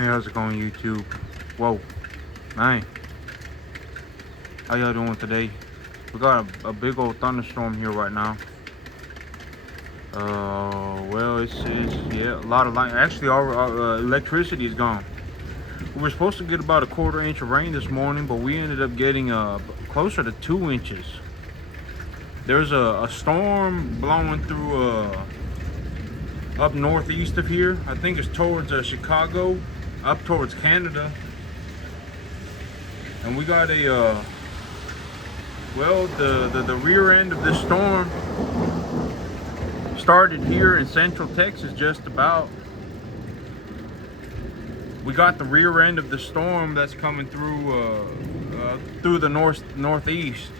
Hey, how's it going, YouTube? Whoa, man, how y'all doing today? We got a big old thunderstorm here right now. Well, it's yeah, a lot of light. Actually, our electricity is gone. We were supposed to get about a 1/4 inch of rain this morning, but we ended up getting closer to 2 inches. There's a storm blowing through up northeast of here. I think it's towards Chicago, up towards Canada. And we got a well, the rear end of this storm started here in central Texas just about. We got the rear end of the storm that's coming through the northeast.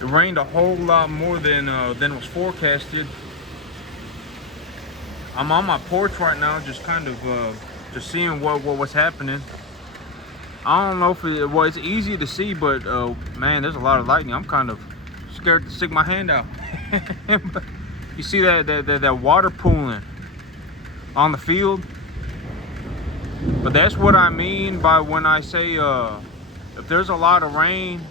It rained a whole lot more than was forecasted. I'm on my porch right now, just kind of just seeing what's happening. I don't know if it's easy to see, but man, there's a lot of lightning. I'm kind of scared to stick my hand out. You see that water pooling on the field? But that's what I mean by when I say if there's a lot of rain,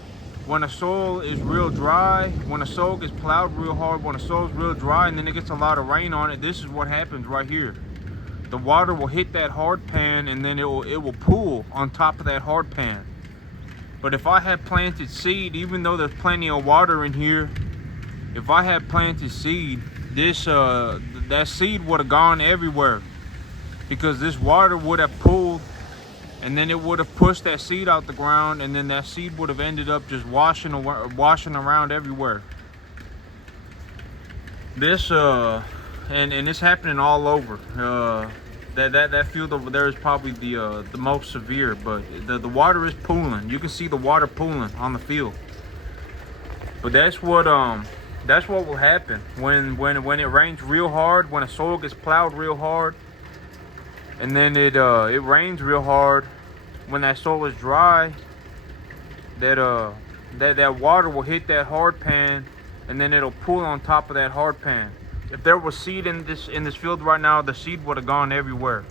when the soil is real dry, when the soil gets plowed real hard, when the soil is real dry and then it gets a lot of rain on it, this is what happens right here. The water will hit that hard pan and then it will pool on top of that hard pan. But if I had planted seed, even though there's plenty of water in here, if I had planted seed, that seed would have gone everywhere, because this water would have pooled and then it would have pushed that seed out the ground, and then that seed would have ended up just washing around everywhere. This and it's happening all over. That field over there is probably the most severe, but the water is pooling. You can see the water pooling on the field. But that's what will happen when it rains real hard, when the soil gets plowed real hard, and then it rains real hard. When that soil is dry, that water will hit that hard pan, and then it'll pool on top of that hard pan. If there was seed in this field right now, the seed would have gone everywhere.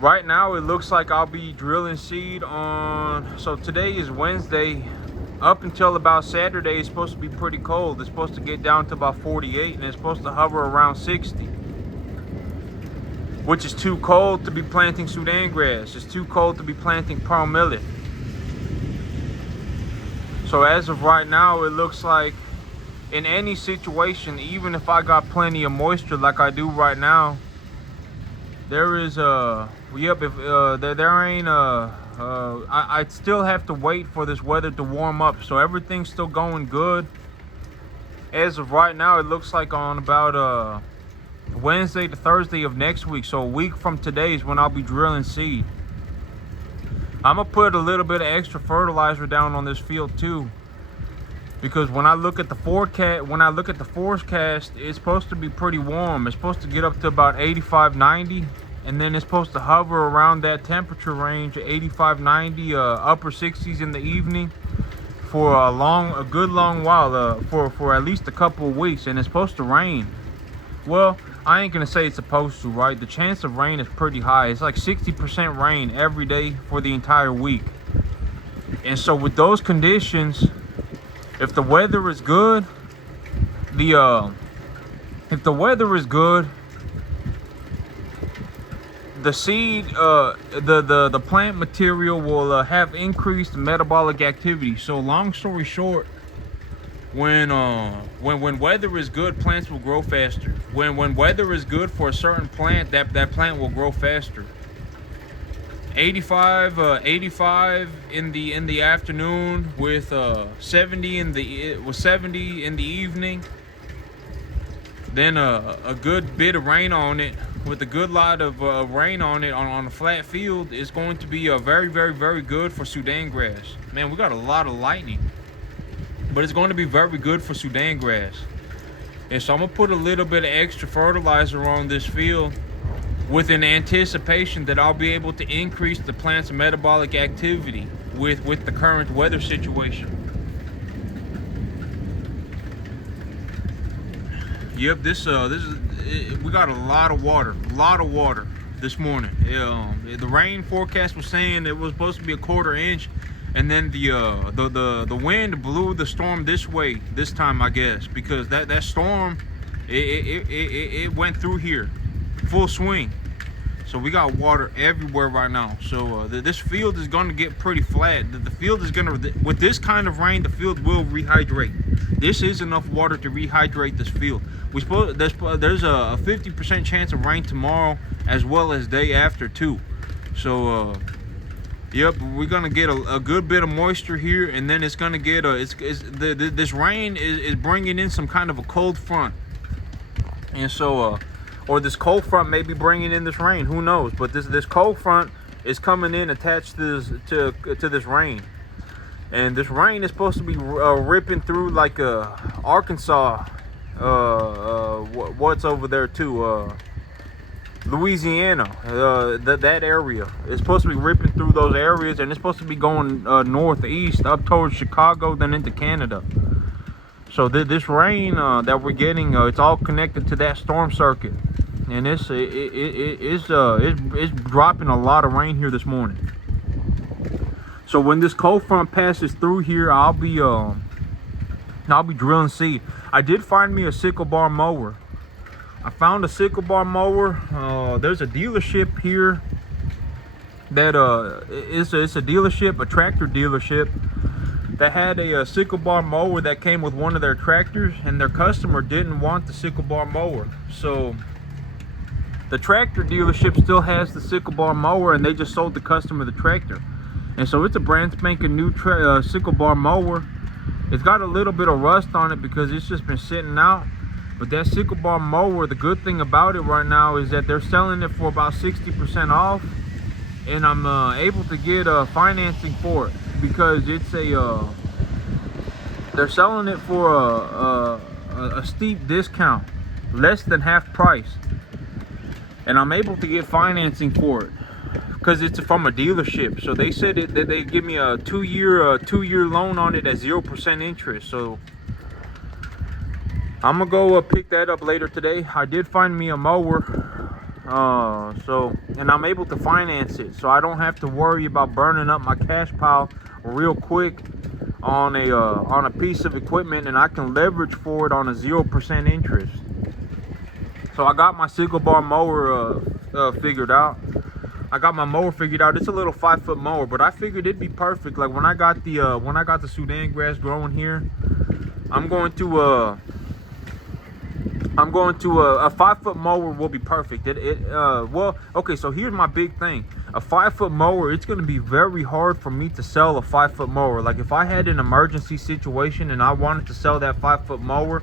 Right now, it looks like I'll be drilling seed on. So today is Wednesday. Up until about Saturday, it's supposed to be pretty cold. It's supposed to get down to about 48, and it's supposed to hover around 60. Which is too cold to be planting Sudan grass. It's too cold to be planting pearl millet. So as of right now, it looks like in any situation, even if I got plenty of moisture like I do right now, there is I'd still have to wait for this weather to warm up. So everything's still going good. As of right now, it looks like on about Wednesday to Thursday of next week, so a week from today, is when I'll be drilling seed. I'm gonna put a little bit of extra fertilizer down on this field too, because when I look at the forecast, it's supposed to be pretty warm. It's supposed to get up to about 85, 90, and then it's supposed to hover around that temperature range, 85, 90, upper 60s in the evening for a good long while, for at least a couple of weeks, and it's supposed to rain. Well, I ain't gonna say it's supposed to, right? The chance of rain is pretty high. It's like 60% rain every day for the entire week. And so with those conditions, if the weather is good, the seed, the plant material will have increased metabolic activity. So long story short, when weather is good, plants will grow faster. When weather is good for a certain plant, that plant will grow faster. 85 in the afternoon with 70 in the evening. Then a good bit of rain on it, with a good lot of rain on it on a flat field, is going to be very, very, very good for Sudan grass. Man, we got a lot of lightning. But it's going to be very good for Sudan grass. And so I'm going to put a little bit of extra fertilizer on this field with an anticipation that I'll be able to increase the plant's metabolic activity with the current weather situation. Yep, we got a lot of water this morning. The rain forecast was saying it was supposed to be a 1/4 inch, and then the wind blew the storm this way this time, I guess, because that storm it went through here, full swing. So we got water everywhere right now. So this field is going to get pretty flat. The field is going to, with this kind of rain, the field will rehydrate. This is enough water to rehydrate this field. There's a 50% chance of rain tomorrow as well as day after too. So yep, we're gonna get a good bit of moisture here, and then it's gonna get this rain is bringing in some kind of a cold front, and so or this cold front may be bringing in this rain. Who knows? But this cold front is coming in attached to this rain, and this rain is supposed to be ripping through like Arkansas, what's over there too, Louisiana, that area. It's supposed to be ripping through those areas, and it's supposed to be going northeast up towards Chicago, then into Canada. So this rain that we're getting, it's all connected to that storm circuit, and it's dropping a lot of rain here this morning. So when this cold front passes through here, I'll be drilling seed. I did find me a sickle bar mower. I found a sickle bar mower. There's a dealership here that it's a dealership, a tractor dealership, that had a sickle bar mower that came with one of their tractors, and their customer didn't want the sickle bar mower. So the tractor dealership still has the sickle bar mower, and they just sold the customer the tractor. And so it's a brand spanking new sickle bar mower. It's got a little bit of rust on it because it's just been sitting out. But that sickle bar mower, the good thing about it right now is that they're selling it for about 60% off, and I'm able to get financing for it, because it's they're selling it for a steep discount, less than half price, and I'm able to get financing for it because it's from a dealership. So they said that they give me a two-year loan on it at 0% interest. So I'm gonna go pick that up later today. I did find me a mower, and I'm able to finance it, so I don't have to worry about burning up my cash pile real quick on a piece of equipment, and I can leverage for it on a 0% interest. So I got my sickle bar mower figured out. I got my mower figured out. It's a little 5-foot mower, but I figured it'd be perfect. Like when I got the Sudan grass growing here, I'm going to a 5-foot mower will be perfect. Well, okay, so here's my big thing. A 5-foot mower, it's going to be very hard for me to sell a 5-foot mower. Like if I had an emergency situation and I wanted to sell that 5-foot mower,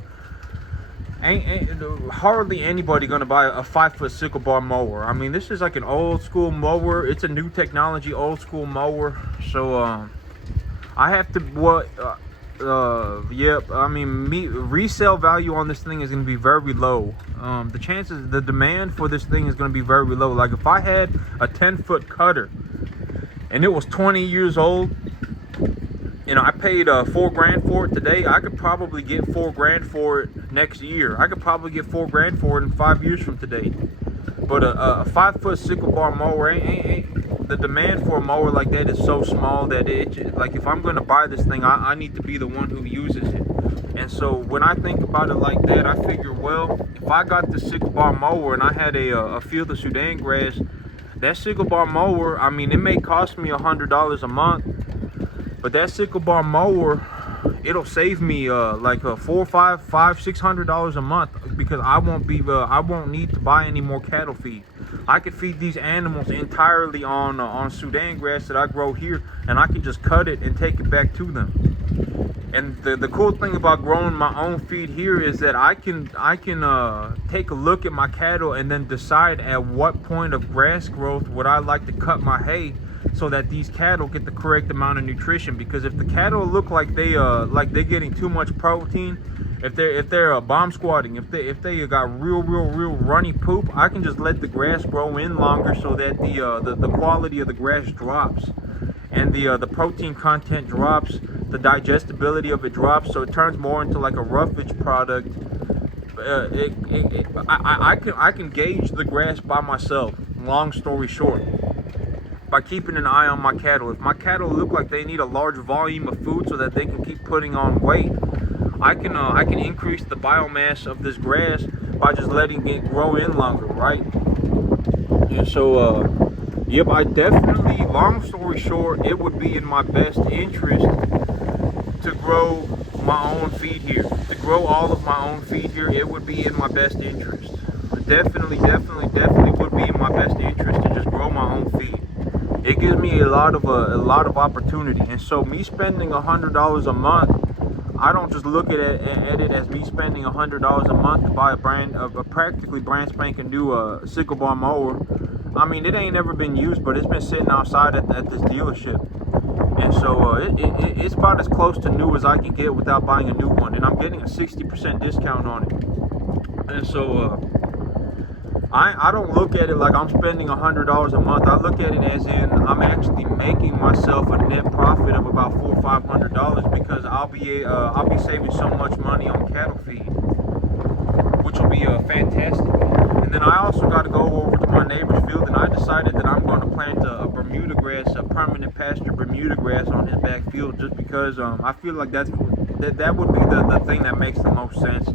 ain't hardly anybody going to buy a 5-foot sickle bar mower. I mean, this is like an old school mower. It's a new technology old school mower. So I have to yep, I mean, resale value on this thing is going to be very low. The demand for this thing is going to be very low. Like if I had a 10-foot cutter and it was 20 years old, you know, I paid $4 grand for it today, I could probably get $4 grand for it next year. I could probably get $4 grand for it in 5 years from today. But a 5-foot sickle bar mower ain't the demand for a mower like that is so small that like if I'm going to buy this thing, I need to be the one who uses it. And so when I think about it like that, I figure, well, if I got this sickle bar mower and I had a field of Sudan grass, that sickle bar mower, I mean, it may cost me $100 a month, but that sickle bar mower, it'll save me like $600 a month, because I won't need to buy any more cattle feed. I could feed these animals entirely on Sudan grass that I grow here, and I can just cut it and take it back to them. And the cool thing about growing my own feed here is that I can take a look at my cattle and then decide at what point of grass growth would I like to cut my hay, so that these cattle get the correct amount of nutrition. Because if the cattle look like they're getting too much protein, if they're bomb squatting, if they got real runny poop, I can just let the grass grow in longer, so that the quality of the grass drops, and the protein content drops, the digestibility of it drops, so it turns more into like a roughage product, I can gauge the grass by myself. Long story short, by keeping an eye on my cattle. If my cattle look like they need a large volume of food so that they can keep putting on weight, I can increase the biomass of this grass by just letting it grow in longer, right? And so, yep, I definitely. Long story short, it would be in my best interest to grow my own feed here. To grow all of my own feed here, it would be in my best interest. Definitely would be in my best interest to just grow my own feed. It gives me a lot of opportunity, and so me spending $100 a month, I don't just look at it as me spending $100 a month to buy a practically brand spanking new sickle bar mower. I mean, it ain't never been used, but it's been sitting outside at this dealership. And so it's about as close to new as I can get without buying a new one. And I'm getting a 60% discount on it. And so I don't look at it like I'm spending $100 a month. I look at it as in I'm actually making myself a net profit of about $400 or $500 because I'll be saving so much money on cattle feed, which will be fantastic. And then I also got to go over to my neighbor's field, and I decided that I'm going to plant a Bermuda grass, a permanent pasture Bermuda grass on his back field, just because I feel like that would be the thing that makes the most sense.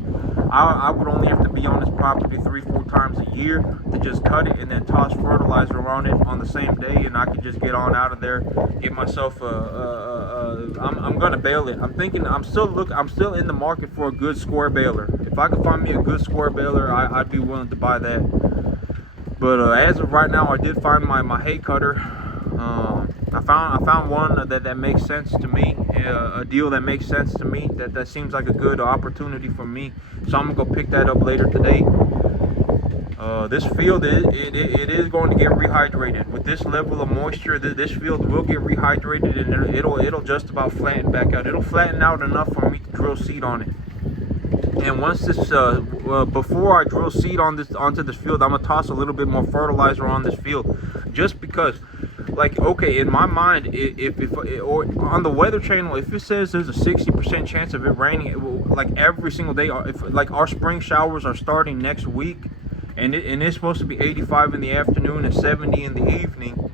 I would only have to be on this property 3-4 times a year to just cut it and then toss fertilizer on it on the same day, and I could just get on out of there, get myself I'm gonna bale it. I'm still in the market for a good square baler. If I could find me a good square baler, I'd be willing to buy that. But as of right now, I did find my hay cutter. I found one that makes sense to me, a deal that makes sense to me, that seems like a good opportunity for me. So I'm gonna go pick that up later today. This field it is going to get rehydrated. With this level of moisture, this field will get rehydrated, and it'll just about flatten back out. It'll flatten out enough for me to drill seed on it. And once this, before I drill seed onto this field, I'm gonna toss a little bit more fertilizer on this field, just because, like, okay, in my mind, or on the Weather Channel, if it says there's a 60% chance of it raining, like every single day, if like our spring showers are starting next week, and it's supposed to be 85 in the afternoon and 70 in the evening.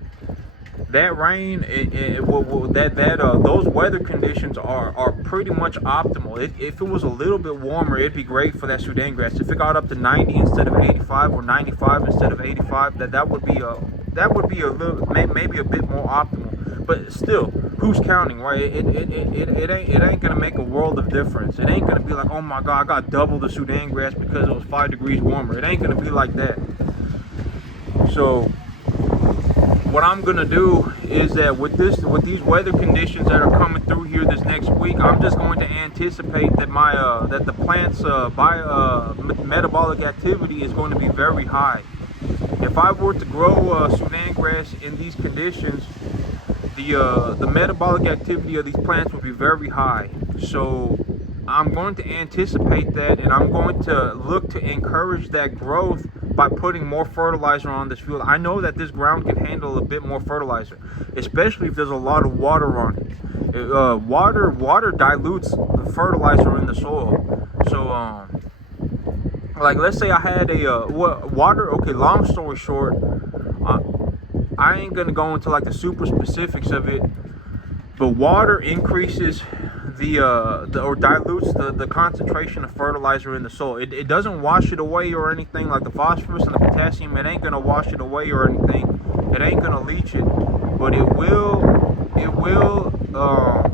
That rain, those weather conditions are pretty much optimal. If it was a little bit warmer, it'd be great for that Sudan grass. If it got up to 90 instead of 85, or 95 instead of 85, that would be a little, maybe a bit more optimal. But still, who's counting, right? It ain't gonna make a world of difference. It ain't gonna be like, oh my God, I got double the Sudan grass because it was 5 degrees warmer. It ain't gonna be like that. So what I'm gonna do is that with these weather conditions that are coming through here this next week, I'm just going to anticipate that that the plant's metabolic activity is going to be very high. If I were to grow Sudan grass in these conditions, the metabolic activity of these plants would be very high. So I'm going to anticipate that, and I'm going to look to encourage that growth by putting more fertilizer on this field. I know that this ground can handle a bit more fertilizer, especially if there's a lot of water on it. Water dilutes the fertilizer in the soil. So like, let's say I had a water. Okay, long story short, I ain't gonna go into like the super specifics of it, but water increases or dilutes the concentration of fertilizer in the soil. It doesn't wash it away or anything, like the phosphorus and the potassium. It ain't gonna wash it away or anything. It ain't gonna leach it, but it will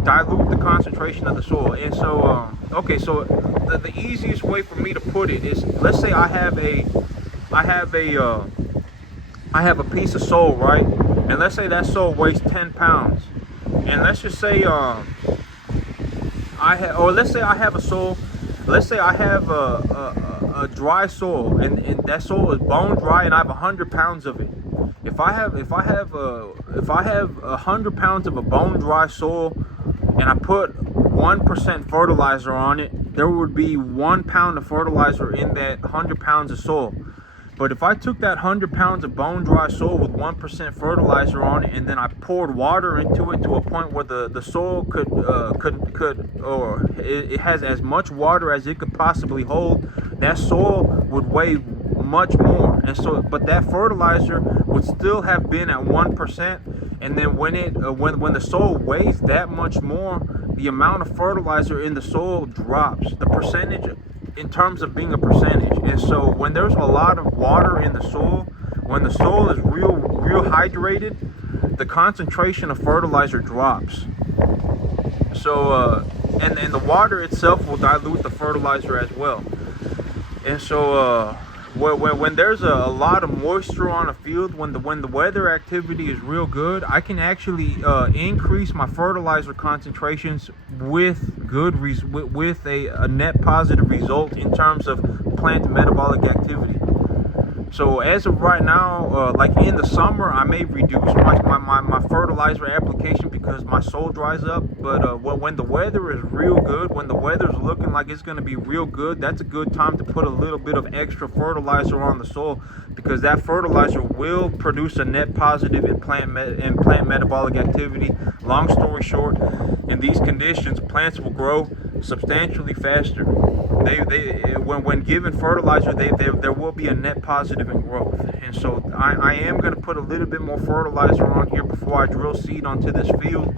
dilute the concentration of the soil. And so okay, so the easiest way for me to put it is, let's say I have a piece of soil, right? And let's say that soil weighs 10 pounds. And let's just say let's say I have a soil. Let's say I have a dry soil, and that soil is bone dry, and I have 100 pounds of it. If I have 100 pounds of a bone dry soil, and I put 1% fertilizer on it, there would be 1 pound of fertilizer in that 100 pounds of soil. But if I took that 100 pounds of bone dry soil with 1% fertilizer on it, and then I poured water into it to a point where the soil it has as much water as it could possibly hold, that soil would weigh much more. And so, but that fertilizer would still have been at 1%. And then when when the soil weighs that much more, the amount of fertilizer in the soil drops, the percentage in terms of being a percentage. And so when there's a lot of water in the soil, when the soil is real hydrated, the concentration of fertilizer drops. So and the water itself will dilute the fertilizer as well. And so when there's a lot of moisture on a field, when the weather activity is real good, I can actually increase my fertilizer concentrations with with a net positive result in terms of plant metabolic activity. So as of right now, like in the summer, I may reduce my fertilizer application because my soil dries up. But when the weather is real good, when the weather's looking like it's going to be real good, that's a good time to put a little bit of extra fertilizer on the soil, because that fertilizer will produce a net positive in plant metabolic activity. Long story short, in these conditions, plants will grow substantially faster. When given fertilizer, there will be a net positive in growth. And so I am going to put a little bit more fertilizer on here before I drill seed onto this field.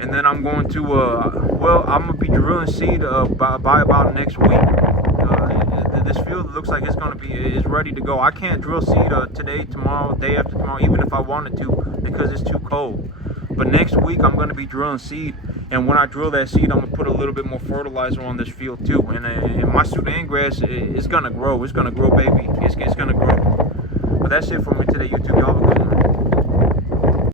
And then I'm going to I'm going to be drilling seed by about next week. This field looks like it's ready to go. I can't drill seed today, tomorrow, day after tomorrow, even if I wanted to, because it's too cold. But next week I'm going to be drilling seed, and when I drill that seed, I'm going to put a little bit more fertilizer on this field too. And my Sudan grass is going to grow. It's going to grow, baby. It's going to grow. But that's it for me today, YouTube. Y'all have a good